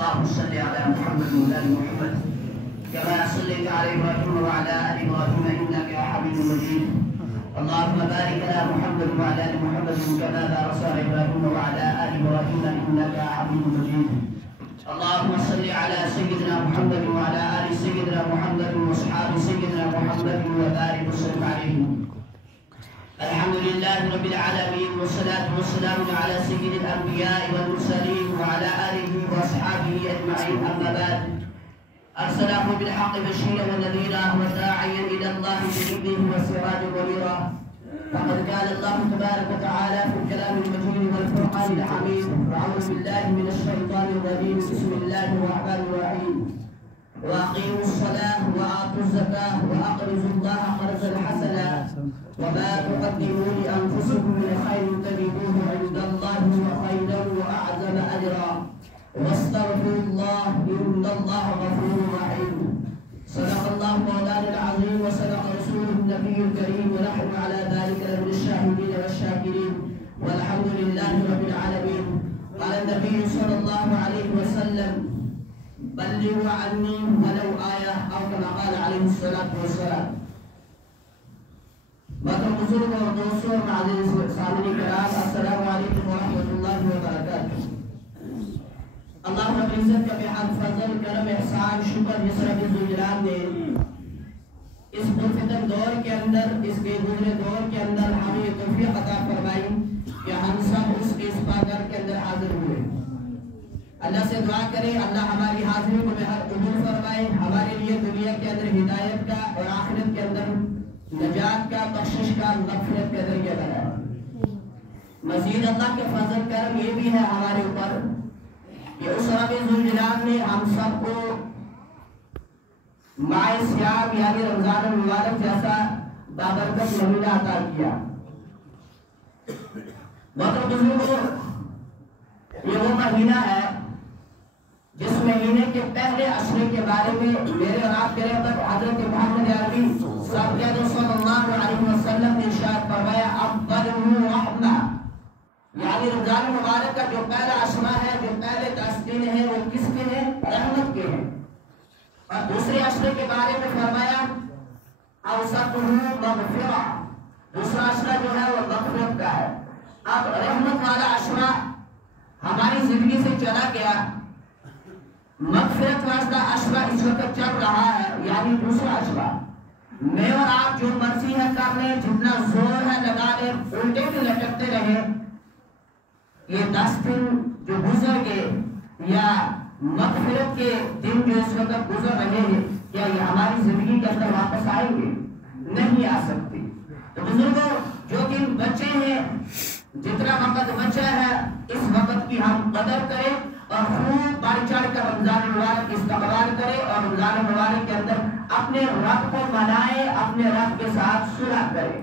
اللهم صل على محمد وعلى ال محمد كما صليت على ابراهيم وعلى ال ابراهيم انك حميد مجيد. اللهم بارك على محمد وعلى ال محمد كما باركت على ابراهيم وعلى ال ابراهيم انك حميد مجيد. اللهم صل على سيدنا محمد وعلى ال سيدنا محمد واصحاب سيدنا محمد وبارك وسلم عليه. الحمد لله رب العالمين والصلاة والسلام على سيد الأنبياء والمرسلين وعلى آله وأصحابه أجمعين. أما بعد، أرسله بالحق بشيرا ونذيرا وداعيا إلى الله بإذنه وسراجا منيرا. فقد قال الله تبارك وتعالى في الكلام المجيد والفرقان الحميد: أعوذ بالله من الشيطان الرجيم، بسم الله الرحمن الرحيم. وأقيموا الصلاة وآتوا الزكاة وأقرضوا الله قرضا حسنا وما تقدموا لأنفسكم من خير تجدوه عند الله هو خيرا وأعظم أجرا واستغفروا الله إن الله غفور رحيم. صدق الله مولانا العظيم وصدق رسوله النبي الكريم ونحن على ذلك من الشاهدين والشاكرين والحمد لله رب العالمين. قال النبي صلى الله عليه وسلم: بلغوا عني ولو آية أو كما قال عليه الصلاة والسلام. محترم بزرگ اور دوستوں اور معزز سامعین کرام، السلام علیکم ورحمۃ اللہ وبرکاتہ۔ اللہ رب العزت کا بحمد فضل کرم احسان شکر جس رب الجلال نے اس پرفتن دور کے اندر، اس بے گزرے دور کے اندر ہمیں یہ توفیق عطا فرمائی کہ ہم سب اس کے اس پاگھر کے اندر حاضر ہوئے۔ اللہ سے دعا کریں اللہ ہماری حاضری کو بہت قبول فرمائے، ہمارے لیے دنیا کے اندر ہدایت کا اور آخرت کے اندر نجات کا، بخشش کا، مغفرت کا ذریعہ بنائے۔ مزید اللہ کے فضل کرم یہ بھی ہے ہمارے اوپر کہ اس رب ذوالجلال نے ہم سب کو ماہ صیام یعنی رمضان المبارک جیسا بابرکت مہینہ عطا کیا۔ محترم بزرگوں، یہ وہ مہینہ ہے جس مہینے کے پہلے عشرے کے بارے میں میرے اور آپ کے رہبر حضرت محمد عربی صلی اللہ علیہ وسلم نے ارشاد فرمایا: افضلہ رحمہ، یعنی رمضان مبارک کا جو پہلا عشرہ ہے، جو پہلے 10 دن ہیں، وہ کس کے ہیں؟ رحمت کے ہیں۔ اور دوسرے عشرے کے بارے میں فرمایا اوسطہ مغفرہ، دوسرا عشرہ جو ہے وہ مغفرت کا ہے۔ اب رحمت والا عشرہ ہماری زندگی سے چلا گیا، مغفرت واسطہ عشرہ اس وقت چل رہا ہے، یعنی دوسرا عشرہ۔ میں اور آپ جو مرضی ہے کر لیں، جتنا زور ہے لگا لیں، الٹے بھی لٹکتے رہے، یہ 10 دن جو گزر گئے یا مغفرت کے دن جو اس وقت گزر رہے ہیں، کیا یہ ہماری زندگی کے اندر واپس آئیں گے؟ نہیں آ سکتی۔ تو بزرگوں، جو دن بچے ہیں، جتنا وقت بچا ہے، اس وقت کی ہم قدر کریں اور خوب بڑھ چڑھ کر رمضان المبارک استقبال کریں اور رمضان المبارک کے اندر اپنے رب کو منائیں، اپنے رب کے ساتھ صلح کریں۔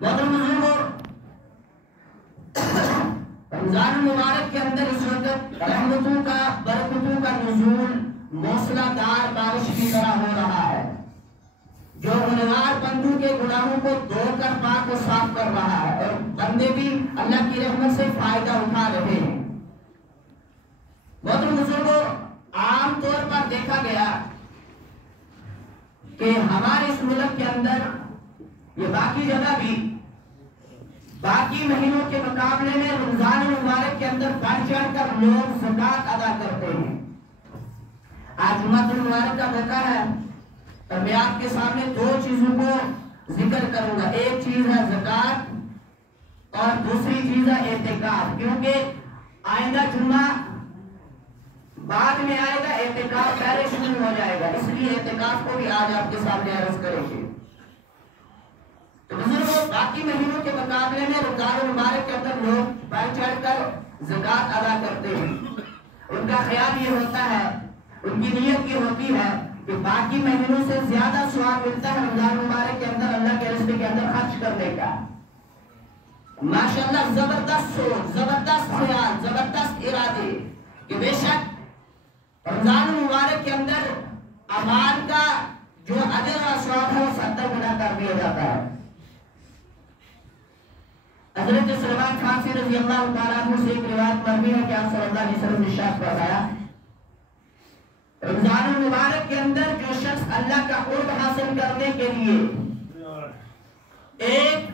محترم بزرگوں، رمضان المبارک کے اندر اس وقت رحمتوں کا، برکتوں کا نزول موسلا دار بارش کی طرح ہو رہا ہے، جو گنہگار بندوں کے گناہوں کو دھو کر پاک و صاف کر رہا ہے، اور بندے بھی اللہ کی رحمت سے فائدہ اٹھا رہے ہیں۔ محترم بزرگوں، عام طور پر دیکھا گیا کہ ہمارے اس ملک کے اندر، یہ باقی جگہ بھی، باقی مہینوں کے مقابلے میں رمضان المبارک کے اندر بڑھ چڑھ کر لوگ زکوٰۃ ادا کرتے ہیں۔ آج جمعۃ المبارک کا موقع ہے اور میں آپ کے سامنے 2 چیزوں کو ذکر کروں گا۔ ایک چیز ہے زکوٰۃ اور دوسری چیز ہے اعتکاف، کیونکہ آئندہ جمعہ بعد میں آئے گا، اعتکاف پہلے شروع ہو جائے گا، اس لیے اعتکاف کو بھی آج آپ کے سامنے عرض کریں گے۔ تو بزرگوں، باقی مہینوں کے مقابلے میں رمضان المبارک کے اندر لوگ بڑھ چڑھ کر زکوٰۃ ادا کرتے ہیں۔ ان کا خیال یہ ہوتا ہے، ان کی نیت یہ ہوتی ہے کہ باقی مہینوں سے زیادہ ثواب ملتا ہے رمضان المبارک کے اندر اللہ کے راستے کے اندر خرچ کرنے کا۔ ماشاءاللہ، زبردست سوچ، زبردست خیال، زبردست ارادے کہ بے شک رمضان المبارک کے اندر اعمال کا جو اجر و ثواب ہے وہ 70 گنا کر دیا جاتا ہے۔ حضرت سلمان فارسی رضی اللہ تعالیٰ عنہ سے ایک روایت مروی ہے کہ آپ صلی اللہ علیہ وسلم نے ارشاد فرمایا رمضان المبارک کے اندر جو شخص اللہ کا قرب حاصل کرنے کے لیے ایک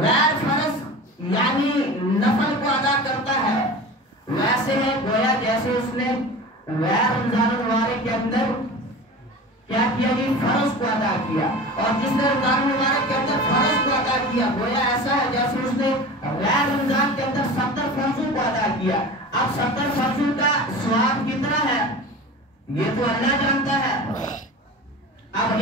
غیر فرض یعنی نفل کو ادا کرتا ہے ویسے ہے گویا جیسے اس نے غیر رمضان المبارک کے اندر کیا کیا جی فرض کو ادا کیا اور جس نے رمضان المبارک کے اندر فرض کو ادا کیا گویا ایسا ہے جیسے اس نے غیر رمضان کے اندر 70 فرضوں کو ادا کیا اب 70 فرضوں کا ثواب کتنا ہے یہ تو اللہ جانتا ہے اب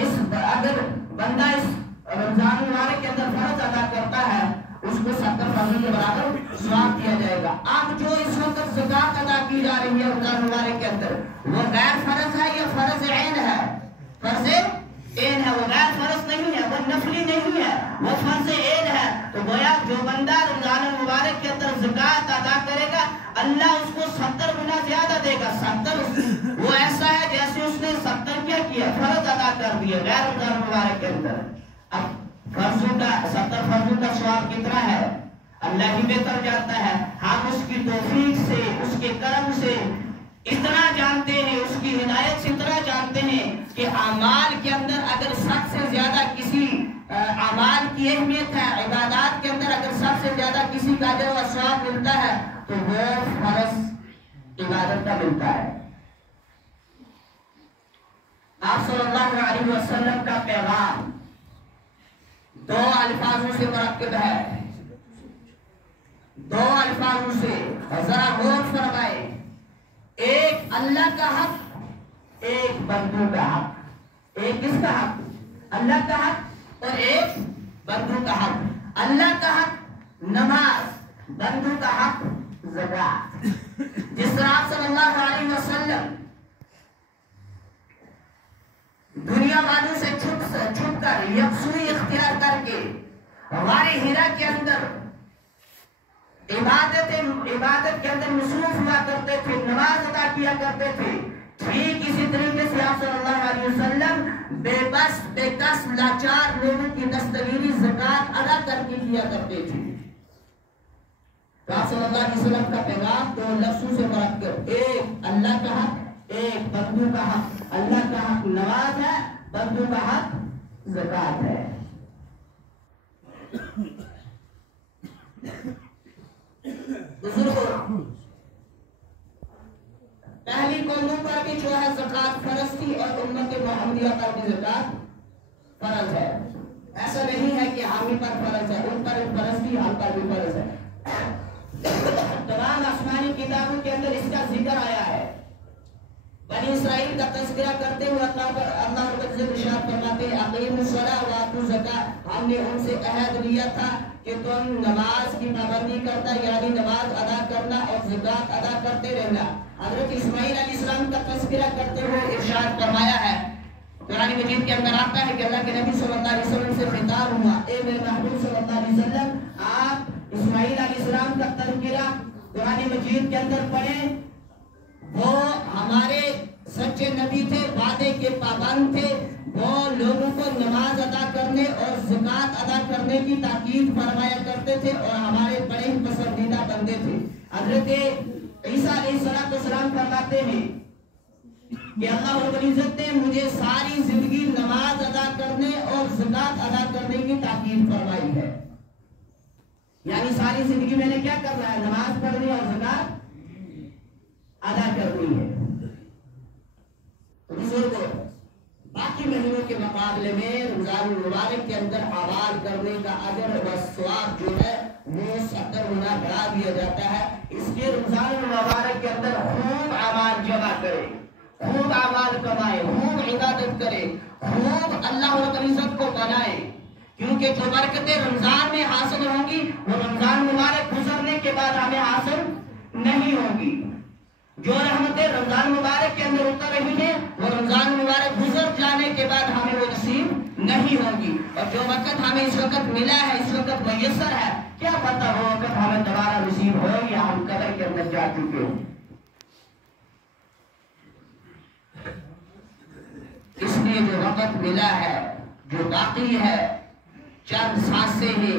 اگر بندہ اس رمضان المبارک کے اندر فرض ادا کرتا ہے اس کو 70 فرضوں کے برابر ثواب دیا جائے گا اب جو اس وقت زکات ادا کی جا رہی ہے رمضان المبارک کے اندر وہ غیر فرض ہے یا فرض عین ہے فرض عین ہے وہ غیر فرض نہیں ہے وہ نفلی نہیں ہے وہ فرض عین ہے تو گویا جو بندہ رمضان المبارک کے اندر زکات ادا کرے گا اللہ اس کو 70 گنا زیادہ دے گا 70 وہ ایسا ہے جیسے اس نے 70 کیا کیا فرض ادا کر دیا غیر رمضان المبارک کے اندر اب فرضوں کا 70 فرضوں کا ثواب کتنا ہے اللہ ہی بہتر جانتا ہے ہم اس کی توفیق سے اس کے کرم سے اتنا جانتے ہیں اس کی ہدایت سے اتنا جانتے ہیں کہ اعمال کے اندر اگر سب سے زیادہ کسی اعمال کی اہمیت ہے عبادات کے اندر اگر سب سے زیادہ کسی کا اجر و ثواب ملتا ہے تو وہ فرض عبادت کا ملتا ہے آپ صلی اللہ علیہ وسلم کا پیغام 2 الفاظوں سے مرکب ہے 2 الفاظوں سے ذرا غور فرمائے ایک اللہ کا حق ایک بندوں کا حق ایک کس کا حق اللہ کا حق اور ایک بندوں کا حق اللہ کا حق نماز بندوں کا حق زکات جس طرح آپ صلی اللہ علیہ وسلم دنیا والوں سے چھپ کر یکسوئی اختیار کر کے غار ہرا کے اندر عبادت کے اندر مصروف ہوا کرتے تھے نماز ادا کیا کرتے تھے ٹھیک اسی طریقے سے آپ صلی اللہ علیہ وسلم بے بس بے کس لاچار لوگوں کی دستگیری زکات ادا کر کے کیا کرتے تھے تو آپ صلی اللہ علیہ وسلم کا پیغام 2 لفظوں سے مرکب ایک اللہ کا حق ایک بندوں کا حق اللہ کا حق نماز ہے بندوں کا حق زکات ہے بزرگوں پہلی قوموں پر بھی جو ہے زکات فرض تھی اور امت محمدیہ پر بھی زکات فرض ہے ایسا نہیں ہے کہ ہم پر فرض ہے ان پر فرض تھی ہم پر بھی فرض ہے تمام آسمانی کتابوں کے اندر اس کا ذکر آیا ہے بنی اسرائیل کا تذکرہ کرتے ہوئے اللہ رب العزت ارشاد فرماتے ہیں اقیموا الصلاۃ وآتوا الزکاۃ ہم نے ان سے عہد لیا تھا کہ تم نماز کی پابندی کرنا یعنی نماز ادا کرنا اور زکات ادا کرتے رہنا حضرت اسماعیل علیہ السلام کا تذکرہ کرتے ہوئے ارشاد فرمایا ہے قرآن مجید کے اندر آتا ہے کہ اللہ کے نبی صلی اللہ علیہ وسلم سے خطاب ہوا اے میرے محبوب صلی اللہ علیہ وسلم آپ اسماعیل علیہ السلام کا تذکرہ قرآن مجید کے اندر پڑھیں وہ ہمارے سچے نبی تھے وعدے کے پابند تھے وہ لوگوں کو نماز ادا کرنے اور زکات ادا کرنے کی تاکید فرمایا کرتے تھے اور ہمارے بڑے ہی پسندیدہ بندے تھے حضرت عیسیٰ علیہ السلام فرماتے ہیں کہ اللہ رب العزت نے مجھے ساری زندگی نماز ادا کرنے اور زکات ادا کرنے کی تاکید فرمائی ہے یعنی ساری زندگی میں نے کیا کرنا ہے نماز پڑھنی اور زکات ادا کرنی ہے بزرگوں باقی مہینوں کے مقابلے میں رمضان المبارک کے اندر اعمال کرنے کا اجر و ثواب جو ہے وہ 70 گنا بڑھا دیا جاتا ہے اس لیے رمضان المبارک کے اندر خوب اعمال جمع کرے خوب اعمال کمائے خوب عبادت کرے خوب اللہ رب العزت کو بنائے کیونکہ جو برکتیں رمضان میں حاصل ہوں گی وہ رمضان مبارک گزرنے کے بعد ہمیں حاصل نہیں ہوں گی جو رحمتیں رمضان مبارک کے اندر اتر رہی ہیں وہ رمضان مبارک گزر جانے کے بعد ہمیں وہ نصیب نہیں ہوگی اور جو وقت ہمیں اس وقت ملا ہے اس وقت میسر ہے کیا پتہ وہ وقت ہمیں دوبارہ نصیب ہو یا ہم قبر کے اندر جا چکے ہوں اس لیے جو وقت ملا ہے جو باقی ہے چند سانسیں ہیں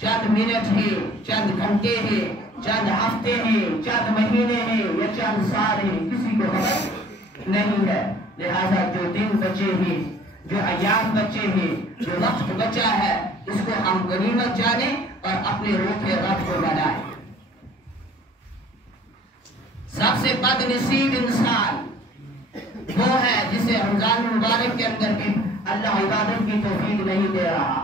چند منٹ ہے، چند گھنٹے ہیں، چند ہفتے ہیں، چند مہینے ہیں یا چند سال ہیں، کسی کو خبر نہیں ہے۔ لہذا جو دن بچے ہیں، جو ایام بچے ہیں، جو وقت بچا ہے، اس کو ہم غنیمت جانیں اور اپنے روح رب کو بنائیں۔ سب سے بد نصیب انسان وہ ہے جسے رمضان المبارک کے اندر بھی اللہ عبادت کی توفیق نہیں دے رہا۔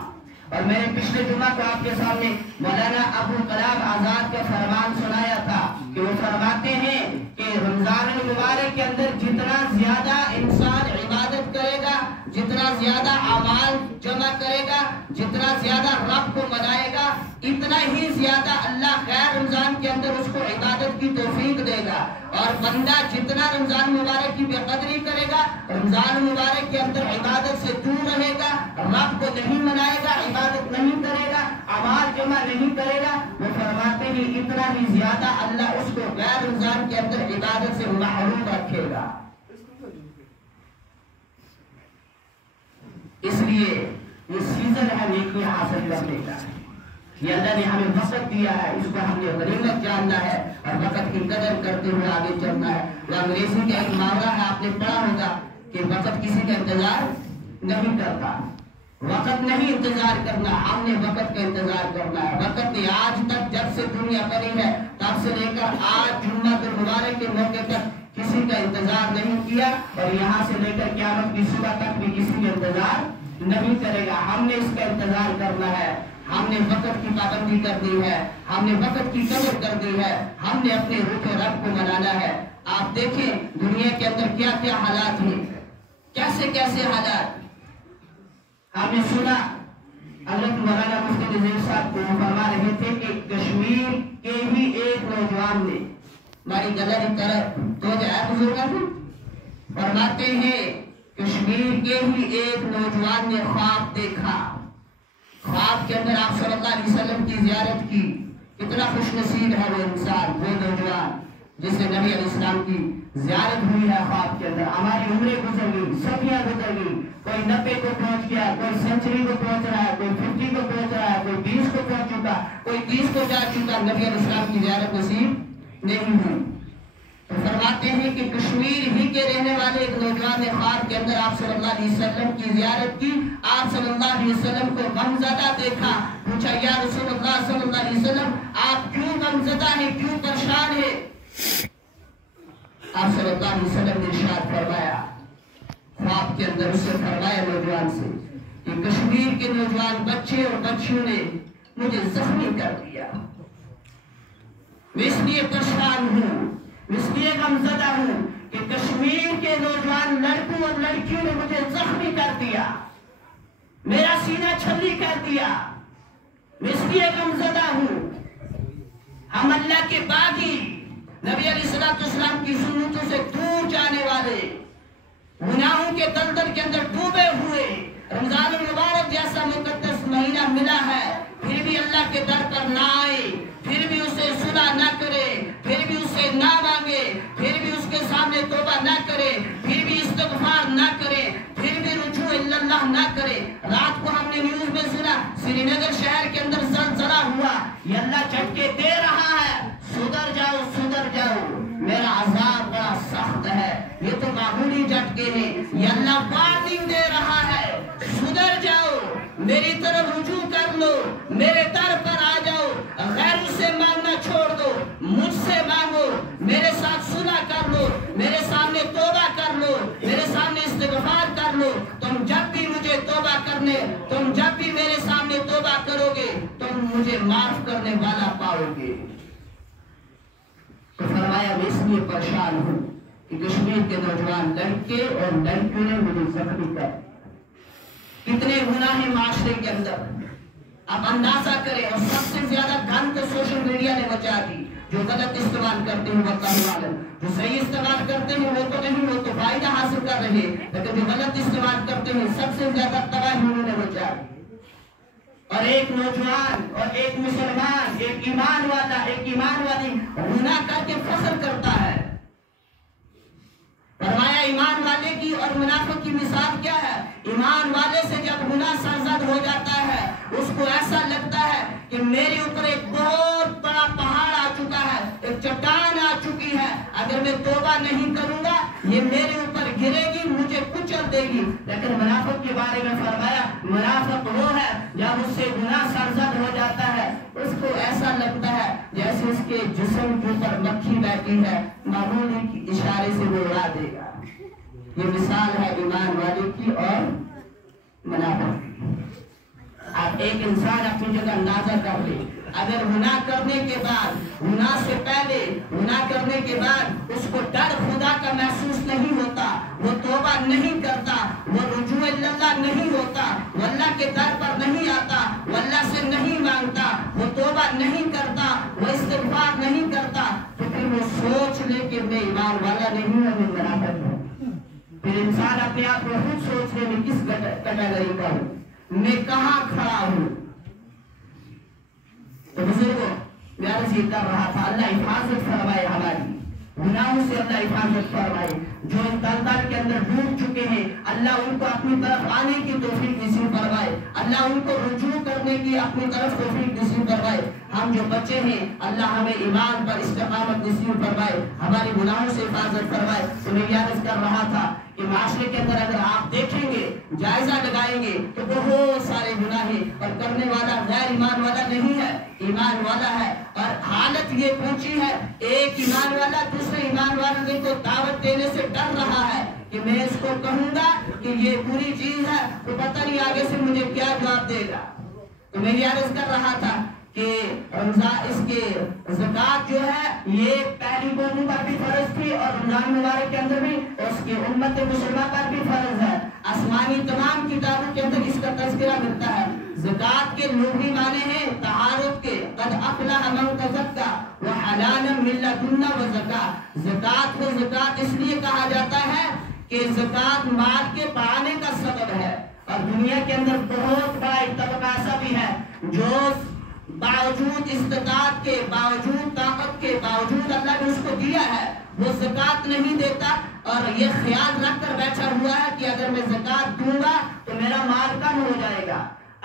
اور میں نے پچھلے جمعہ کو آپ کے سامنے مولانا ابو کلام آزاد کا فرمان سنایا تھا کہ وہ فرماتے ہیں کہ رمضان المبارک کے اندر جتنا زیادہ انسان عبادت کرے گا، جتنا زیادہ اعمال جمع کرے گا، جتنا زیادہ رب کو منائے گا، اتنا ہی زیادہ اللہ غیر رمضان کے اندر اس کو عبادت کی توفیق دے گا۔ اور بندہ جتنا رمضان مبارک کی بے قدری کرے گا، رمضان مبارک کے اندر عبادت سے دور رہے گا، رب کو نہیں منائے گا، عبادت نہیں کرے گا، اعمال جمع نہیں کرے گا، وہ فرماتے ہیں اتنا ہی زیادہ اللہ اس کو غیر رمضان کے اندر عبادت سے محروم رکھے گا۔ اس لیے یہ سیزن ہے نیکی حاصل کرنے کا۔ یہ اللہ نے ہمیں وقت دیا ہے، اس کو ہم نے غنیمت جاننا ہے اور وقت کی قدر کرتے ہوئے آگے چلنا ہے۔ وہ انگریزی کا ایک محاورہ ہے، آپ نے پڑھا ہوگا کہ وقت کسی کا انتظار نہیں کرتا۔ وقت نہیں انتظار کرنا، ہم نے وقت کا انتظار کرنا ہے۔ وقت نے آج تک جب سے دنیا بنی ہے تب سے لے کر آج جمعہ المبارک کے موقع تک کسی کا انتظار نہیں کیا، اور یہاں سے لے کر قیامت کی صبح تک بھی کسی کا انتظار نہیں کرے گا۔ ہم نے اس کا انتظار کرنا ہے، ہم نے وقت کی پابندی کرنی ہے، ہم نے وقت کی قدر کرنی ہے، ہم نے اپنے روح رب کو منانا ہے۔ آپ دیکھیں دنیا کے اندر کیا کیا حالات ہیں، کیسے کیسے حالات۔ ہم نے سنا حضرت مولانا مفتی نذیر صاحب کو فرما رہے تھے کہ کشمیر کے ہی ایک نوجوان نے، ہماری گلری طرف تو جائے بزرگوں فرماتے ہیں کشمیر کے ہی ایک نوجوان نے خواب دیکھا، خواب کے اندر آپ صلی اللہ علیہ وسلم کی زیارت کی۔ کتنا خوش نصیب ہے وہ انسان، وہ نوجوان جسے نبی علیہ السلام کی زیارت ہوئی ہے خواب کے اندر۔ ہماری عمریں گزر گئی، صدیاں گزر گئی، کوئی 90 کو پہنچ گیا، کوئی سینچری کو پہنچ رہا ہے، کوئی 50 کو پہنچ رہا ہے، کوئی 20 کو پہنچ چکا، کوئی 30 کو جا چکا، نبی علیہ السلام کی زیارت نصیب نہیں ہوئی۔ تو فرماتے ہیں کہ کشمیر ہی کے رہنے والے ایک نوجوان نے خواب کے اندر آپ صلی اللہ علیہ وسلم کی زیارت کی، آپ صلی اللہ علیہ وسلم کو غمزدہ دیکھا، پوچھا یا رسول اللہ صلی اللہ علیہ وسلم آپ کیوں غمزدہ ہیں، کیوں پریشان ہیں؟ آپ صلی اللہ علیہ وسلم نے ارشاد فرمایا، خواب کے اندر اس سے فرمایا نوجوان سے کہ کشمیر کے نوجوان بچے اور بچیوں نے مجھے زخمی کر دیا، میں اس لیے پریشان ہوں، اس لیے غمزدہ ہوں کہ کشمیر کے نوجوان لڑکوں اور لڑکیوں نے مجھے زخمی کر دیا، میرا سینہ چھلی کر دیا، میں اس لیے غمزدہ ہوں۔ ہم اللہ کے باغی، نبی علیہ السلام کی سنتوں سے دور جانے والے، گناہوں کے دلدل کے اندر ڈوبے ہوئے، رمضان المبارک جیسا مقدس مہینہ ملا ہے، پھر بھی اللہ کے در پر نہ آئے، پھر بھی اسے صلح نہ کرے، پھر بھی اسے نہ مانگے، پھر بھی اس کے سامنے توبہ نہ کرے، پھر بھی استغفار نہ کرے، پھر بھی رجوع اللہ نہ کرے۔ رات کو ہم نے نیوز میں سنا سری نگر شہر کے اندر زلزلہ ہوا، یہ اللہ جھٹکے دے رہا ہے، سدھر جاؤ سدھر جاؤ، میرا عذاب بڑا سخت ہے۔ یہ تو معمولی جھٹکے ہیں، یہ اللہ وارننگ دے رہا ہے، سدھر جاؤ، میری طرف رجوع کر لو، میرے در پر آ جاؤ، غیر سے مانگنا چھوڑ دو، مجھ سے مانگو، میرے ساتھ صلح کر لو، میرے سامنے توبہ کر لو، میرے سامنے استغفار کر لو۔ تم جب بھی مجھے توبہ کرنے، تم جب بھی میرے سامنے توبہ کرو گے، تم مجھے معاف کرنے والا پاؤ گے۔ تو فرمایا میں اس لیے پریشان ہوں کہ کشمیر کے نوجوان لڑکے اور لڑکیوں نے مجھے زخمی کر، کتنے گناہ ہیں معاشرے کے اندر، آپ اندازہ کریں۔ اور سب سے زیادہ گن تو سوشل میڈیا نے مچا دی، جو غلط استعمال کرتے ہیں واللہ عالم، جو صحیح استعمال کرتے ہیں وہ تو نہیں، وہ تو فائدہ حاصل کر رہے، لیکن جو غلط استعمال کرتے ہیں سب سے زیادہ تباہی انہوں نے مچا دی۔ اور ایک نوجوان اور ایک مسلمان، ایک ایمان والا، ایک ایمان والی گناہ کر کے فخر کرتا ہے۔ فرمایا ایمان والے کی اور منافق کی مثال کیا ہے؟ ایمان والے سے جب گناہ سرزد ہو جاتا ہے، اس کو ایسا لگتا ہے کہ میرے اوپر ایک بہت بڑا پہاڑ آ چکا ہے، ایک چٹان آ چکی ہے، اگر میں توبہ نہیں کروں گا یہ میرے اوپر گرے گی، مجھے کچل دے گی۔ لیکن منافق کے بارے میں فرمایا منافق وہ ہے جب اس سے گناہ سرزد ہو جاتا ہے اس کو ایسا لگتا ہے جیسے اس کے جسم کے اوپر مکھی بیٹھی ہے، معمولی اشارے سے وہ اڑا دے گا۔ یہ مثال ہے ایمان والے کی اور منافق کی۔ اب ایک انسان اپنی جگہ اندازہ کر لے، اگر گناہ کرنے کے بعد، گناہ سے پہلے گناہ کرنے کے بعد اس کو ڈر خدا کا محسوس نہیں ہوتا، وہ توبہ نہیں کرتا، وہ رجوع اللہ نہیں ہوتا، وہ اللہ کے در پر نہیں آتا، وہ اللہ سے نہیں مانگتا، وہ توبہ نہیں کرتا، وہ استغفار نہیں کرتا، تو پھر وہ سوچ لے کہ میں ایمان والا نہیں ہوں، میں منافق ہوں۔ پھر انسان اپنے آپ کو خود سوچ لے میں کس کیٹیگری کا ہوں، میں کہاں کھڑا ہوں۔ تو بزرگوں میں عرض یہ کر رہا تھا اللہ حفاظت فرمائے ہماری گناہوں سے، اللہ حفاظت فرمائے۔ جو ان دلدل کے اندر ڈوب چکے ہیں اللہ ان کو اپنی طرف آنے کی توفیق نصیب فرمائے، اللہ ان کو رجوع کرنے کی اپنی طرف توفیق نصیب فرمائے۔ ہم جو بچے ہیں اللہ ہمیں ایمان پر استقامت نصیب فرمائے، ہماری گناہوں سے حفاظت فرمائے۔ تو میں یہ عرض کر رہا تھا کہ معاشرے کے اندر اگر آپ دیکھیں گے، جائزہ لگائیں گے تو بہت سارے گناہ ہیں، اور کرنے والا غیر ایمان والا نہیں ہے، ایمان والا ہے۔ اور حالت یہ پہنچی ہے ایک ایمان والا دوسرے ایمان والے کو دعوت دینے سے ڈر رہا ہے کہ میں اس کو کہوں گا کہ یہ بری چیز ہے تو پتہ نہیں آگے سے مجھے کیا جواب دے گا۔ تو میں یہ عرض کر رہا تھا کہ رمضان اس کے زکوٰۃ جو ہے یہ پہلی قوموں پر بھی فرض تھی اور رمضان مبارک کے اندر بھی اس کی امت مسلمہ پر بھی فرض ہے۔ آسمانی تمام کتابوں کے اندر اس کا تذکرہ ملتا ہے۔ زکوٰۃ کے لغوی معنی ہیں طہارت کے، قد افلح من تزکا وحلالا من لدن وزکاۃ۔ زکوٰۃ کو زکوٰۃ اس لیے کہا جاتا ہے کہ زکوٰۃ مال کے بڑھانے کا سبب ہے، اور دنیا کے اندر بہت بڑا ایک طبقہ ایسا بھی ہے جو باوجود استطاعت کے، باوجود طاقت کے، باوجود اللہ نے اس کو دیا ہے وہ زکوٰۃ نہیں دیتا، اور یہ خیال رکھ کر بیٹھا ہوا ہے کہ اگر میں زکوٰۃ دوں گا تو میرا مال کم ہو جائے گا۔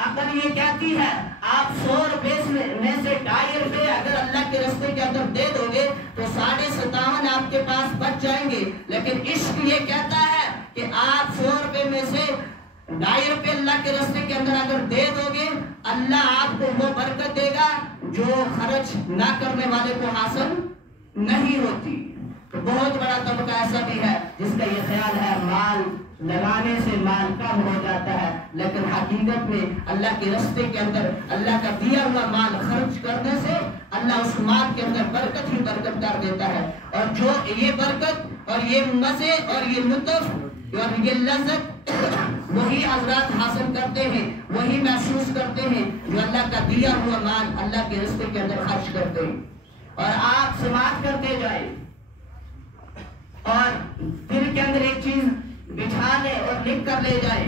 عقل یہ کہتی ہے آپ 100 روپے میں سے 2.5 روپے اگر اللہ کے راستے کے اندر دے دو گے تو 57.5 آپ کے پاس بچ جائیں گے، لیکن عشق یہ کہتا ہے کہ آپ 100 روپے میں سے 2.5 روپے اللہ کے راستے کے اندر اگر دے دو گے اللہ آپ کو وہ برکت دے گا جو خرچ نہ کرنے والے کو حاصل نہیں ہوتی۔ تو بہت بڑا طبقہ ایسا بھی ہے جس کا یہ خیال ہے مال لگانے سے مال کم ہو جاتا ہے، لیکن حقیقت میں اللہ کے راستے کے اندر اللہ کا دیا ہوا مال خرچ کرنے سے اللہ اس مال کے اندر برکت ہی برکت کر دیتا ہے، اور جو یہ برکت اور یہ مزے اور یہ لطف اور یہ لذت وہی حضرات حاصل کرتے ہیں، وہی محسوس کرتے ہیں جو اللہ کا دیا ہوا مال اللہ کے راستے کے اندر خرچ کرتے ہیں۔ اور آپ سماعت کرتے جائیں اور دل کے اندر ایک چیز بٹھا لے اور لکھ کر لے جائے،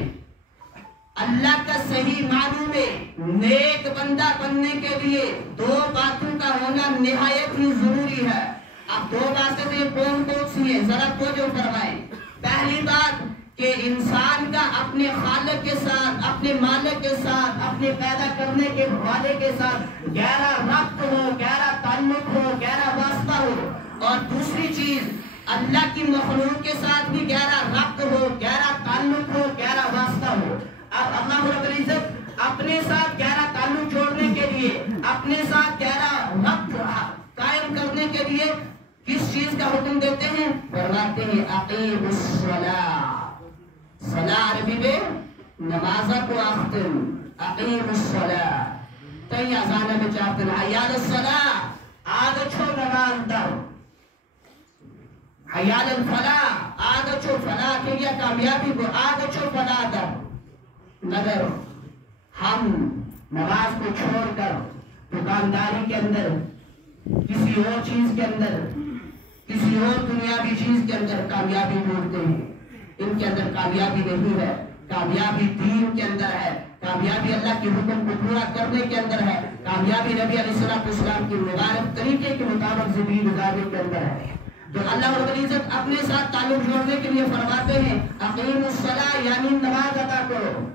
اللہ کا صحیح معلوم ہے نیک بندہ بننے کے لیے 2 باتوں کا ہونا نہایت ہی ضروری ہے۔ اب 2 باتیں یہ کون سی ہیں ذرا توجہ فرمائیں۔ پہلی بات کہ انسان کا اپنے خالق کے ساتھ، اپنے مالک کے ساتھ، اپنے پیدا کرنے کے والے کے ساتھ گہرا ربط ہو، گہرا تعلق ہو، گہرا واسطہ ہو، اور دوسری چیز اللہ کی مخلوق کے ساتھ بھی گہرا ربط ہو، گہرا تعلق ہو، گہرا واسطہ ہو۔ اب اللہ رب العزت اپنے ساتھ گہرا تعلق جوڑنے کے لیے، اپنے ساتھ گہرا ربط قائم کرنے کے لیے کس چیز کا حکم دیتے ہیں؟ فرماتے ہیں اقیم الصلاۃ۔ صلاح عربی میں نمازہ کو آختم، اقیم الصلاۃ تئی اذانہ میں چاہتے ہیں حیال الصلاۃ آگے چھو نماز دو، حیال الفلاح آگے چھو فلاح کے لیے کامیابی کو آگے چھو فلاح دو۔ مگر ہم نماز کو چھوڑ کر دکانداری کے اندر، کسی اور چیز کے اندر، کسی اور دنیاوی چیز کے اندر کامیابی ڈھونڈتے ہیں۔ ان کے اندر کامیابی نہیں ہے، کامیابی دین کے اندر ہے، کامیابی اللہ کے حکم کو پورا کرنے کے اندر ہے، کامیابی نبی علیہ السلام کی مبارک طریقے کے مطابق زندگی گزارنے کے اندر ہے۔ تو اللہ رب العزت اپنے ساتھ تعلق جوڑنے کے لیے فرماتے ہیں اقیم الصلاۃ، یعنی نماز ادا کرو،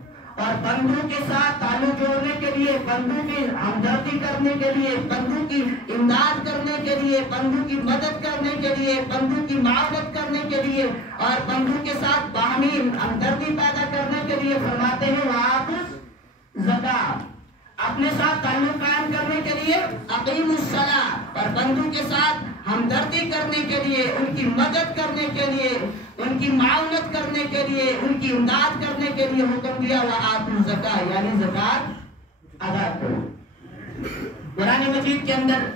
اور بندوں کے ساتھ تعلق جوڑنے کے لیے، بندوں کی ہمدردی کرنے کے لیے، بندوں کی امداد کرنے کے لیے، بندوں کی مدد کرنے کے لیے، بندوں کی معاونت کرنے کے لیے اور بندوں کے ساتھ باہمی ہمدردی پیدا کرنے کے لیے فرماتے ہیں وَآتُوا الزَّکَاۃَ، اپنے ساتھ تعلق قائم کرنے کے لیے اقیموا الصلاۃ، اور بندوں کے ساتھ ہمدردی کرنے کے لیے، ان کی مدد کرنے کے لیے، ان کی معاونت کرنے کے لیے، ان کی امداد کرنے کے لیے حکم دیا وَآتُوا الزَّکَاۃَ، یعنی زکات ادا کرو۔ قرآن مجید کے اندر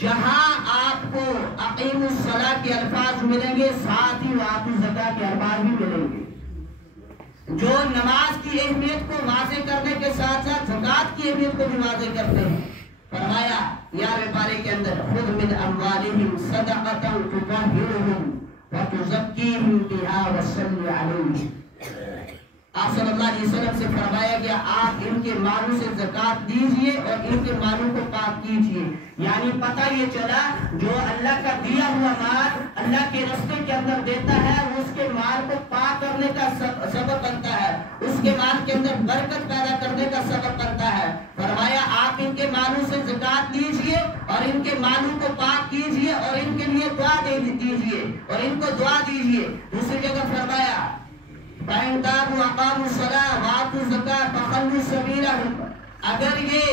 جہاں آپ کو اقیموا الصلاۃ کے الفاظ ملیں گے، ساتھ ہی وَآتُوا الزَّکَاۃ کے الفاظ بھی ملیں گے، جو نماز کی اہمیت کو واضح کرنے کے ساتھ ساتھ زکات کی اہمیت کو بھی واضح کرتے ہیں۔ فرمایا یار پارے کے اندر خذ من اموالہم صدقۃ تطہرہم وتزکیہم بہا وصلی علیہم، آپ صلی اللہ علیہ وسلم سے فرمایا گیا آپ ان کے مالوں سے زکات دیجئے اور ان کے مالوں کو پاک کیجئے، یعنی پتہ یہ چلا جو اللہ کا دیا ہوا مال اللہ کے راستے کے اندر دیتا ہے وہ اس کے مال کو پاک کرنے کا سبب بنتا ہے، اس کے مال کے اندر برکت پیدا کرنے کا سبب بنتا ہے۔ فرمایا آپ ان کے مالوں سے زکات دیجئے اور ان کے مالوں کو پاک کیجئے اور ان کے لیے دعا دیجئے اور ان کو دعا دیجئے۔ دوسری جگہ فرمایا فَإِن تَابُوا وَأَقَامُوا الصَّلَاةَ وَآتُوا الزَّکَاةَ فَخَلُّوا سَبِیلَهُمْ، اگر یہ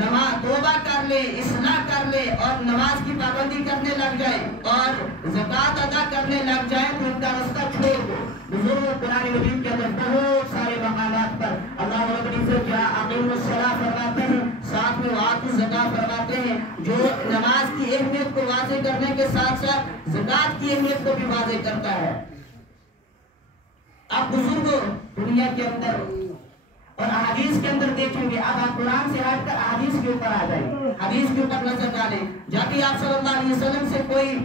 نماز توبہ کر لے، اصلاح کر لے اور نماز کی پابندی کرنے لگ جائے اور زکات ادا کرنے لگ جائے تو ان کا راستہ چھوڑ دو۔ بزرگوں قرآن مجید کے اندر بہت سارے مقامات پر اللہ رب العزت جہاں اقیموا الصلاۃ فرماتے ہیں ساتھ میں وآتوا الزکاۃ فرماتے ہیں، جو نماز کی اہمیت کو واضح کرنے کے ساتھ ساتھ زکات کی اہمیت کو بھی واضح کرتا ہے۔ اب بزرگوں دنیا کے اندر اور احادیث کے اندر دیکھیں گے، اب آپ قرآن سے ہٹ کر احادیث کے اوپر آ جائیں، حدیث کے اوپر نظر ڈالیں۔ جب بھی آپ صلی اللہ علیہ وسلم سے کوئی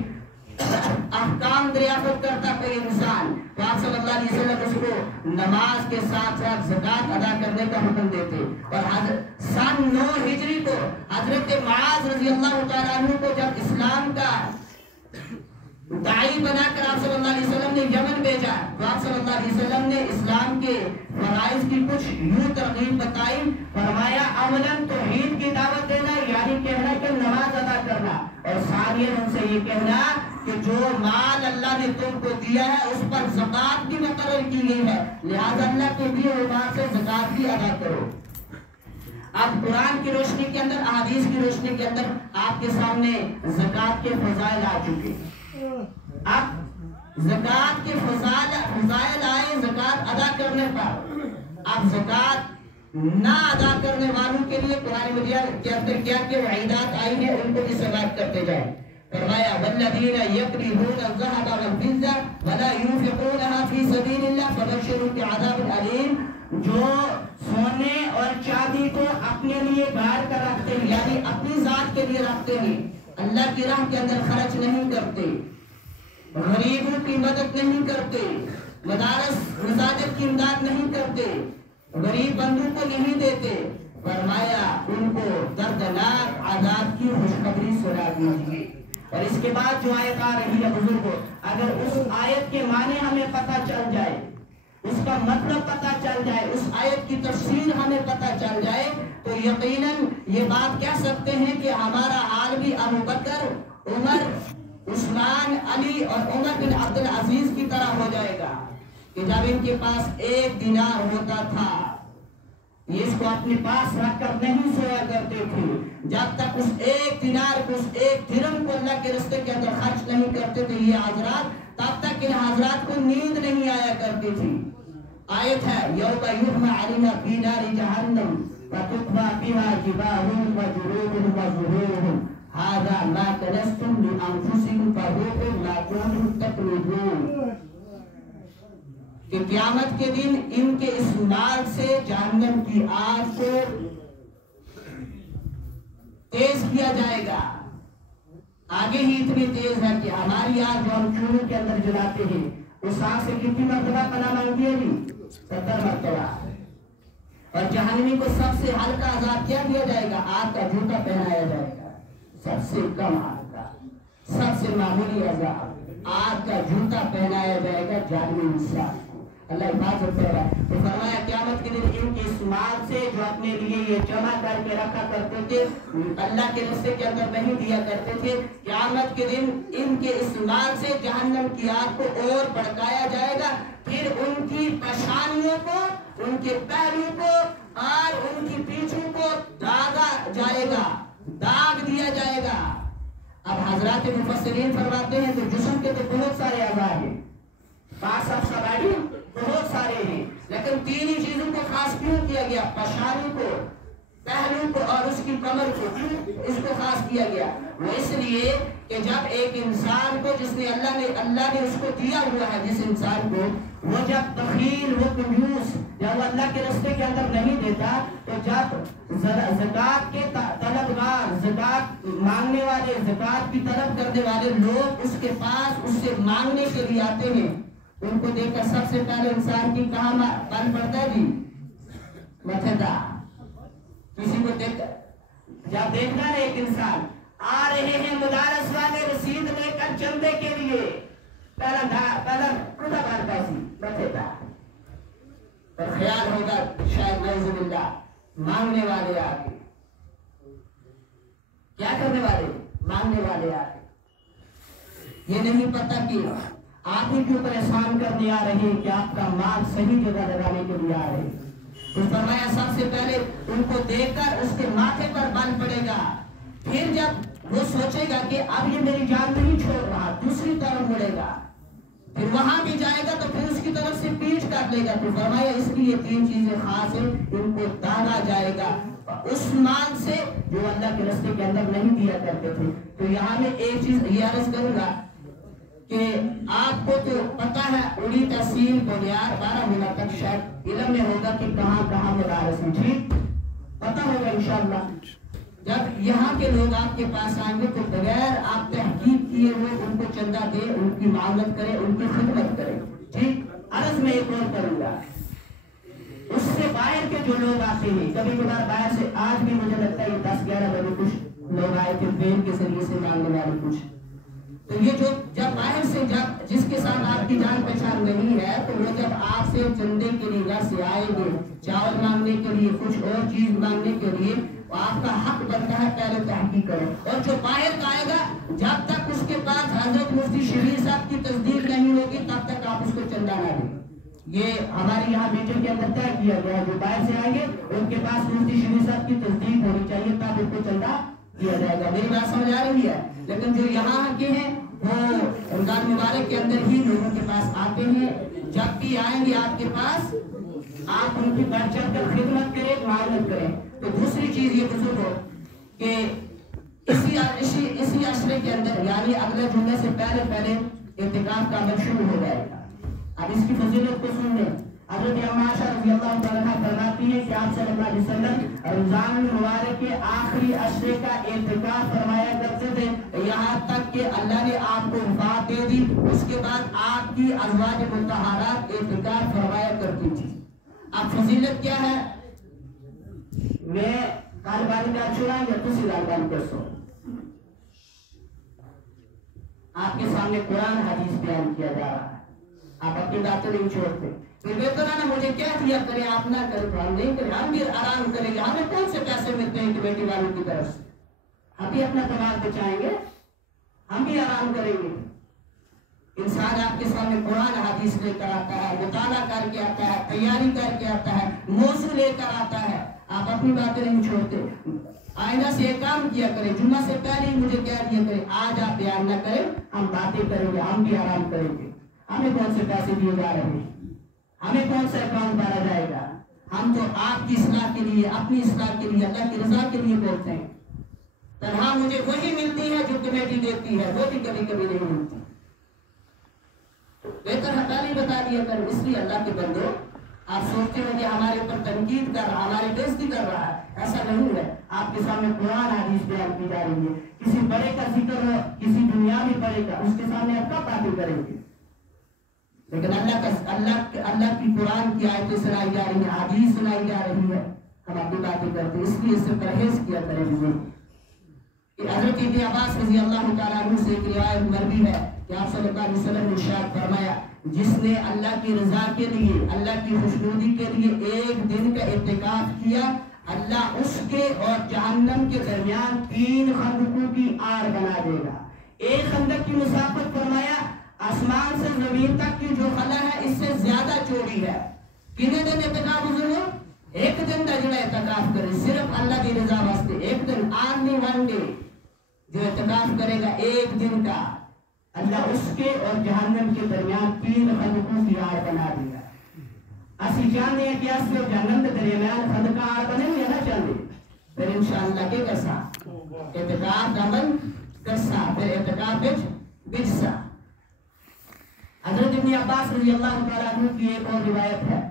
احکام دریافت کرتا کوئی انسان تو آپ صلی اللہ علیہ وسلم اس کو نماز کے ساتھ ساتھ زکات ادا کرنے کا حکم دیتے، اور سن 9 ہجری کو حضرت معاذ رضی اللہ تعالیٰ عنہ کو جب اسلام کا داعی بنا کر آپ صلی اللہ علیہ وسلم نے یمن بھیجا تو آپ صلی اللہ علیہ وسلم نے اسلام کے فرائض کی کچھ یوں ترغیب بتائی۔ فرمایا اولاً توحید کی دعوت دینا، یعنی کہنا کہ نماز ادا کرنا، اور ثانیاً ان سے یہ کہنا کہ جو مال اللہ نے تم کو دیا ہے اس پر زکات بھی مقرر کی گئی ہے، لہذا اللہ کے دیے ہوئے مال سے زکات بھی ادا کرو۔ اب قرآن کی روشنی کے اندر، احادیث کی روشنی کے اندر آپ کے سامنے زکات کے فضائل آ چکے۔ اب زکات کے فضائل آئے زکات ادا کرنے پر، اب زکات نہ ادا کرنے والوں کے لیے قرآن مجید کے اندر کیا کہ وعیدات آئی ہیں، ان کو بھی سماعت کرتے جائیں۔ فرمایا والذین یکنزون الذهب والفضة ولا ينفقونها في سبيل الله فبشرهم بعذاب علیم، جو سونے اور چاندی کو اپنے لیے گاڑ کر رکھتے ہیں، یعنی اپنی ذات کے لیے رکھتے ہیں، اللہ کی راہ کے اندر خرچ نہیں کرتے، غریبوں کی مدد نہیں کرتے، مدارس مساجد کی امداد نہیں کرتے، غریب بندوں کو نہیں دیتے، فرمایا ان کو دردناک عذاب کی خوشخبری سنا دیجیے۔ اور اس کے بعد جو آیت آ رہی ہے بزرگوں، اگر اس آیت کے معنی ہمیں پتہ چل جائے، اس کا مطلب پتہ چل جائے، اس آیت کی تفسیر ہمیں پتہ چل جائے تو یقیناً یہ بات کہہ سکتے ہیں کہ ہمارا حال بھی ابو بکر، عمر، عثمان، علی اور عمر بن عبد العزیز کی طرح ہو جائے گا کہ جب ان کے پاس 1 دینار ہوتا تھا یہ اس کو اپنے پاس رکھ کر نہیں سویا کرتے تھے، جب تک اس 1 دینار کو، اس 1 درہم کو اللہ کے راستے کے اندر خرچ نہیں کرتے تھے یہ حضرات، تب تک ان حضرات کو نیند نہیں آیا کرتی تھی۔ آیت ہے یوم یحمى علیہا فی نار جہنم فتقوی بہا جباہہم وجنوبہم وظہورہم ھذا ما کنزتم لانفسکم فذوقوا ما کنتم تکنزون، کہ قیامت کے دن ان کے اس مال سے جہنم کی آگ کو تیز کیا جائے گا۔ آگے ہی اتنی تیز ہے کہ ہماری آگ جو ہم چولہے کے اندر جلاتے ہیں اس آگ سے کتنی مرتبہ پناہ مانگی ہے جی؟ 70 مرتبہ۔ اور جہنمی کو سب سے ہلکا عذاب کیا دیا جائے گا؟ آگ کا جوتا پہنایا جائے گا، سب سے کم آگ کا، سب سے معمولی عذاب، آگ کا جوتا پہنایا جائے گا جہنمی انسان کو۔ اللہ حفاظت کر رہا ہے. تو فرمایا قیامت کے دن ان کے اس مال سے جو اپنے لیے یہ جمع کر کے رکھا کرتے تھے اللہ کے راستے کے اندر نہیں دیا کرتے تھے, قیامت کے دن ان کے اس مال سے جہنم کی آگ کو اور بھڑکایا جائے گا. پھر ان کی پیشانیوں کو, ان کے پہلو کو اور ان کی پیٹھوں کو داغا جائے گا, داغ دیا جائے گا. اب حضرات مفسرین فرماتے ہیں تو جسم کے تو بہت سارے اعضاء ہیں, پارٹس آف باڈی بہت سارے ہیں, لیکن تین ہی چیزوں کو خاص کیوں کیا گیا؟ پیشانی کو, پہلو کو اور اس کی کمر کو. کیوں اس کو خاص کیا گیا؟ وہ اس لیے کہ جب ایک انسان کو جس نے اللہ نے اس کو دیا ہوا ہے, جس انسان کو وہ جب بخیل, وہ کنجوس, جب وہ اللہ کے راستے کے اندر نہیں دیتا, تو جب زکات کے طلبگار, زکات مانگنے والے, زکات کی طلب کرنے والے لوگ اس کے پاس اس سے مانگنے کے لیے آتے ہیں, ان کو دیکھ کر سب سے پہلے انسان کی کہاں بن پڑتا ہے جی؟ متھدا. کسی کو دیکھ کر جب دیکھنا ہے ایک انسان آ رہے ہیں مدارس والے رسید لے کر چندے کے لیے, پہلا کتا بارتا سی متھدا, اور خیال ہوگا شاید نعوذ باللہ مانگنے والے آ کے, کیا کرنے والے؟ مانگنے والے آ کے. یہ نہیں پتا کہ آپ ہی کیوں پریشان کرنے آ رہے ہیں کہ آپ کا مال صحیح جگہ لگانے کے لیے آ رہے ہیں. تو فرمایا سب سے پہلے ان کو دیکھ کر اس کے ماتھے پر بن پڑے گا. پھر جب وہ سوچے گا کہ اب یہ میری جان نہیں چھوڑ رہا, دوسری طرف مڑے گا, پھر وہاں بھی جائے گا تو پھر اس کی طرف سے پیٹ کاٹ لے گا. تو فرمایا اس کی یہ تین چیزیں خاص ہیں, ان کو داغا جائے گا اس مال سے جو اللہ کے راستے کے اندر نہیں دیا کرتے تھے. تو یہاں میں ایک چیز یہ عرض کروں گا کہ آپ کو تو پتا ہے اڑی تحصیل بنیاد 12 مہینہ تک شاید علم میں ہوگا کہ کہاں کہاں مدارس ہیں, ٹھیک پتا ہوگا انشاءاللہ. جب یہاں کے لوگ آپ کے پاس آئیں گے تو بغیر آپ تحقیق کیے ہوئے ان کو چندہ دے, ان کی معاملت کرے, ان کی خدمت کرے, ٹھیک. عرض میں ایک اور کروں گا, اس سے باہر کے جو لوگ آتے ہیں, کبھی کبھار باہر سے, آج بھی مجھے لگتا ہے 10-11 بجے کچھ لوگ آئے تھے ٹرین کے ذریعے سے مانگنے والے کچھ. تو یہ جو جب باہر سے جب جس کے ساتھ آپ کی جان پہچان نہیں ہے, تو وہ جب آپ سے چندے کے لیے گھر سے آئیں گے, چاول مانگنے کے لیے, کچھ اور چیز مانگنے کے لیے, آپ کا حق بنتا ہے پہلے تحقیق کریں. اور جو باہر کا آئے گا جب تک اس کے پاس حضرت مفتی شبیر صاحب کی تصدیق نہیں ہوگی تب تک آپ اس کو چندہ نہ دیں. یہ ہمارے یہاں میٹنگ کے اندر طے کیا گیا ہے, جو باہر سے آئیں گے ان کے پاس مفتی شبیر صاحب کی تصدیق ہونی چاہیے تب ان کو چندہ دیا جائے گا. میری بات سمجھ آ رہی ہے؟ لیکن جو یہاں کے ہیں وہ رمضان مبارک کے اندر ہی لوگوں کے پاس آتے ہیں, جب بھی آئیں گے آپ کے پاس آپ ان کی بڑھ چڑھ کر خدمت کریں, معاونت کریں. تو دوسری چیز یہ بزرگ ہو کہ اسی عشرے کے اندر یعنی اگلے جمعے سے پہلے اعتکاف کا عمل شروع ہو جائے گا. اب اس کی فضیلت کو سن لیں. حضرت عائشہ رضی اللہ تعالیٰ عنہا فرماتی ہے کہ آپ صلی اللہ علیہ وسلم رمضان المبارک کے آخری عشرے کا اعتکاف فرمایا کرتے تھے, یہاں تک کہ اللہ نے آپ کو وفات دے دی, اس کے بعد آپ کی ازواج مطہرات اعتکاف فرمایا کرتی تھی. اب فضیلت کیا ہے؟ میں غالبانی کا چھوڑا یا تسی غالبانی کر سو, آپ کے سامنے قرآن حدیث بیان کیا جا رہا ہے, آپ اپنی باتیں نہیں چھوڑتے. پھر بہتر ہے نا مجھے کیا دیا کریں, آپ نہ کریں تو ہم نہیں کریں, ہم بھی آرام کریں گے. ہمیں کون سے پیسے ملتے ہیں کمیٹی والوں کی طرف سے؟ ہم بھی اپنا کمال بچائیں گے, ہم بھی آرام کریں گے. انسان آپ کے سامنے قرآن حدیث لے کر آتا ہے, مطالعہ کر کے آتا ہے, تیاری کر کے آتا ہے, موضوع لے کر آتا ہے, آپ اپنی باتیں نہیں چھوڑتے. آئندہ سے ایک کام کیا کریں, جمعہ سے پہلے ہی مجھے کہہ دیا کریں آج آپ بیان نہ کریں, ہم باتیں کریں گے, ہم بھی آرام کریں گے. ہمیں کون سے پیسے دیے جا رہے ہیں, ہمیں کون سا اکاؤنٹ ڈالا جائے گا؟ ہم تو آپ کی اصلاح کے لیے, اپنی اصلاح کے لیے, اللہ کی رضا کے لیے بولتے ہیں. تنہا مجھے وہی ملتی ہے جو کمیٹی دیتی ہے, وہ بھی کبھی کبھی نہیں ملتی. بہتر ہے پہلے بتا دیا کر. اس لیے اللہ کے بندو, آپ سوچتے ہو کہ ہمارے اوپر تنقید کر رہا, ہماری بےزتی کر رہا ہے, ایسا نہیں ہے. آپ کے سامنے قرآن حدیث بیان کی جا رہی ہے. کسی بڑے کا ذکر ہو, کسی دنیاوی بڑے کا, اس کے سامنے آپ کب باتیں کریں گے؟ لیکن اللہ کی قرآن کی آیتیں سنائی جا رہی ہیں, حدیث سنائی جا رہی ہے, ہم اپنی باتیں کرتے ہیں. اس لیے اس سے پرہیز کیا کریں. کہ حضرت ابن عباس رضی اللہ تعالیٰ عنہ سے ایک روایت مروی ہے کہ آپ صلی اللہ علیہ وسلم نے ارشاد فرمایا جس نے اللہ کی رضا کے لیے اللہ کی خوشنودی کے لیے ایک دن کا اعتکاف کیا اللہ اس کے اور جہنم کے درمیان 3 خندقوں کی آڑ بنا دے گا. ایک خندق کی مسافت فرمایا آسمان سے زمین تک کی جو خلا ہے اس سے زیادہ چوڑی ہے. کتنے دن اعتکاف حضور؟ ایک دن کا جو اعتکاف کرے صرف اللہ کی رضا واسطے. ایک دن آرمی ون ڈے جو اعتکاف کرے گا ایک دن کا اللہ اس کے اور جہنم کے درمیان 3 خندقوں کی آڑ بنا دے گا. اسی جانتے ہیں کہ اس میں جہنم کے درمیان خندق آڑ بنے یا نہ چاہتے پھر انشاءاللہ کے کرسا اعتکاف عمل کرسا پھر اعتکاف بچسا. حضرت ابن عباس رضی اللہ تعالیٰ عنہ کی ایک اور روایت ہے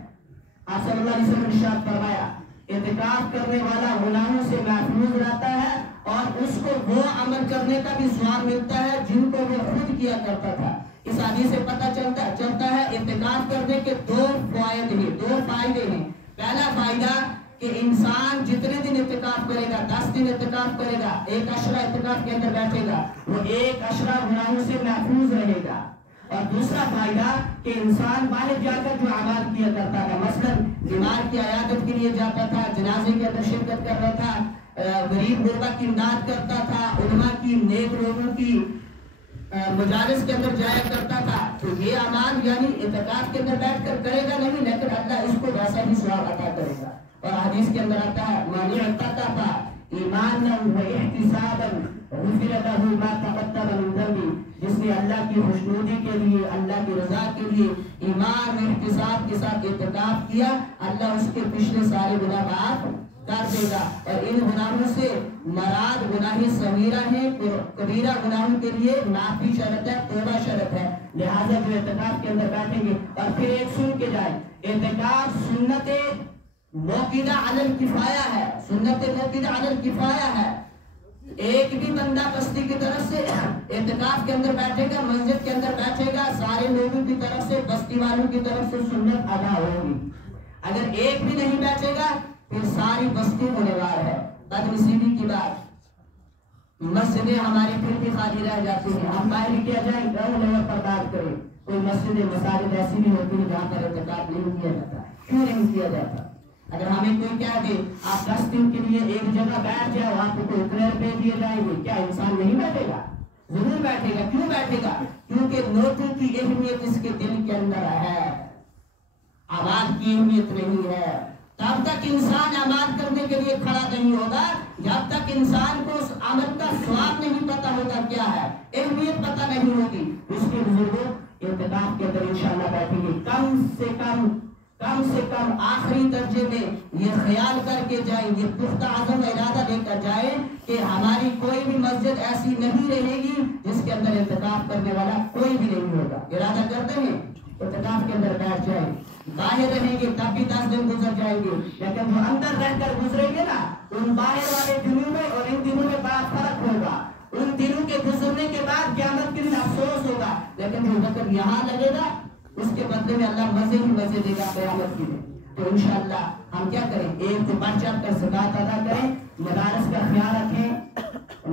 آپ صلی اللہ علیہ وسلم نے ارشاد فرمایا اعتکاف کرنے والا گناہوں سے محفوظ رہتا ہے اور اس کو وہ عمل کرنے کا بھی ثواب ملتا ہے جن کو وہ خود کیا کرتا تھا. اس حدیث سے پتہ چلتا ہے اعتکاف کرنے کے 2 فائدے ہیں. پہلا فائدہ کہ انسان جتنے دن اعتکاف کرے گا 10 دن اعتکاف کرے گا 1 عشرہ اعتکاف کے اندر بیٹھے گا وہ 1 عشرہ گناہوں سے محفوظ رہے گا. اور دوسرا فائدہ کہ انسان باہر جا کر جو اعمال کیا کرتا تھا مثلا بیمار کی عیادت کے لیے جاتا تھا جنازے کے اندر شرکت کر رہا تھا غریب غربا کی امداد کرتا تھا علماء کی نیک لوگوں کی مجالس کے اندر جایا کرتا تھا تو یہ اعمال یعنی اعتکاف کے اندر بیٹھ کر کرے گا نہیں لیکن اللہ اس کو ویسا ہی ثواب عطا کرے گا. اور حدیث کے اندر آتا ہے مَنِ اعْتَكَفَ ایمانا واحتسابا غفر له ما تقدم من ذنبه جس نے اللہ کی خوشنودی کے لیے اللہ کی رضا کے لیے ایمان و احتساب کے ساتھ اعتکاف کیا اللہ اس کے پچھلے سارے گناہ معاف کر دے گا. اور ان گناہوں سے مراد گناہ صغیرہ ہیں کبیرہ گناہوں کے لیے معافی شرط ہے توبہ شرط ہے. لہذا جو اعتکاف کے اندر بیٹھیں گے اور پھر ایک سن کے جائیں اعتکاف سنت موقدہ علی الکفایہ ہے. سنت موقدہ علی الکفایہ ہے. ایک بھی بندہ بستی کی طرف سے اعتکاف کے اندر بیٹھے گا مسجد کے اندر بیٹھے گا سارے لوگوں کی طرف سے بستی والوں کی طرف سے سنت ادا ہوگی. اگر ایک بھی نہیں بیٹھے گا پھر ساری بستی ہونے وار ہے. بدنصیبی کی بات مسجدیں ہماری پھر بھی خالی رہ جاتی ہیں. ہم باہر کیا جائیں گراؤنڈ لیول پر بات کریں کوئی مسجدیں مساجد ایسی بھی ہوتی ہیں جہاں پر اعتکاف نہیں کیا جاتا. کیوں نہیں کیا جاتا؟ اگر ہمیں کوئی کہہ دے آپ 10 دن کے لیے ایک جگہ بیٹھ جاؤ آپ کو اتنے روپے دیے جائیں گے کیا انسان نہیں بیٹھے گا؟ ضرور بیٹھے گا. کیوں بیٹھے گا؟ کیونکہ نوٹوں کی اہمیت اس کے دل کے اندر ہے آباد کی اہمیت نہیں ہے. تب تک انسان آباد کرنے کے لیے کھڑا نہیں ہوگا جب تک انسان کو اس عمل کا ثواب نہیں پتا ہوگا کیا ہے اہمیت پتا نہیں ہوگی. اس کے بزرگوں اعتکاف کے اندر انشاءاللہ بیٹھیں گے کم سے کم آخری درجے میں یہ خیال کر کے جائیں یہ پختہ عزم ارادہ لے کر جائیں کہ ہماری کوئی بھی مسجد ایسی نہیں رہے گی جس کے اندر اعتکاف کرنے والا کوئی بھی نہیں ہوگا. ارادہ کرتے ہیں اعتکاف کے اندر بیٹھ جائیں. باہر رہیں گے تب بھی 10 دن گزر جائیں گے لیکن جو اندر رہ کر گزریں گے نا ان باہر والے دنوں میں اور ان دنوں میں بڑا فرق ہوگا. ان دنوں کے گزرنے کے بعد قیامت کے دن افسوس ہوگا لیکن جو وقت یہاں لگے گا اس کے بدلے میں اللہ مزے ہی مزے دے گا قیامت کے دن. تو انشاءاللہ ہم کیا کریں ایک تو بڑھ چڑھ کر زکات ادا کریں مدارس کا خیال رکھیں.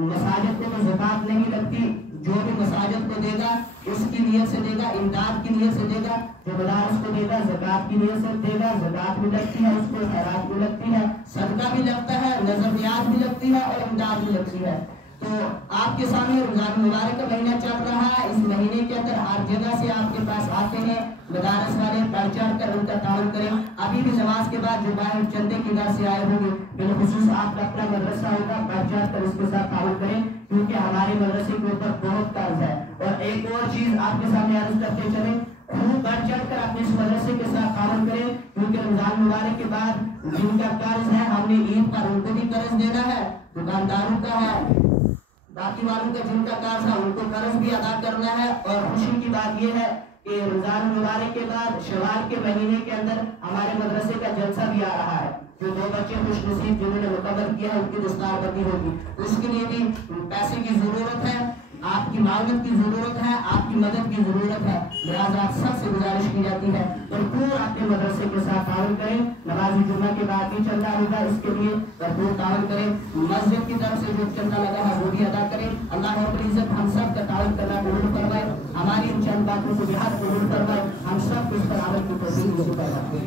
مساجد کو تو زکات نہیں لگتی جو بھی مساجد کو دے گا اس کی نیت سے دے گا امداد کی نیت سے دے گا. جو مدارس کو دے گا زکات کی نیت سے دے گا زکات بھی لگتی ہے اس کو خیرات بھی لگتی ہے صدقہ بھی لگتا ہے نظر نیاز بھی لگتی ہے اور امداد بھی لگتی ہے. تو آپ کے سامنے رمضان مبارک کا مہینہ چل رہا ہے. اس مہینے کے اندر ہر جگہ سے آپ کے پاس آتے ہیں مدارس والے بڑھ چڑھ کر ان کا تعاون کریں. ابھی بھی نماز کے بعد جو باہر چندے کی در سے آئے ہوں گے بالخصوص آپ کا اپنا مدرسہ ہوگا بڑھ چڑھ کر اس کے ساتھ تعاون کریں کیونکہ ہمارے مدرسے کے اوپر بہت قرض ہے. اور ایک اور چیز آپ کے سامنے عرض کرتے چلیں خوب بڑھ چڑھ کر اپنے اس مدرسے کے ساتھ تعاون کریں کیونکہ رمضان مبارک کے بعد جن کا قرض ہے ہم نے عید پر ان کو بھی قرض دینا ہے دکانداروں کا ہے باقی والوں کا جن کا قرض ہے ان کو قرض بھی ادا کرنا ہے. اور خوشی کی بات یہ ہے کہ رمضان مبارک کے بعد شوال کے مہینے کے اندر ہمارے مدرسے کا جلسہ بھی آ رہا ہے. جو 2 بچے خوش نصیب جنہوں نے مکمل کیا ان کی دستار بندی ہوگی اس کے لیے بھی پیسے کی ضرورت ہے. آپ کی معاونت کی ضرورت ہے، آپ کی مدد کی ضرورت ہے، لہٰذا سب سے گزارش کی جاتی ہے بھرپور اپنے مدرسے کے ساتھ تعاون کریں. نماز جمعہ کے بعد بھی چندہ ہوگا، اس کے لیے بھرپور تعاون کریں. مسجد کی طرف سے جو چندہ لگا ہے وہ بھی ادا کریں. اللہ رب العزت ہم سب کا تعاون کرنا قبول فرمائے، ہماری ان چند باتوں کو بہت قبول فرمائے، ہم سب کو اس پر عمل کی توفیق نصیب فرمائے.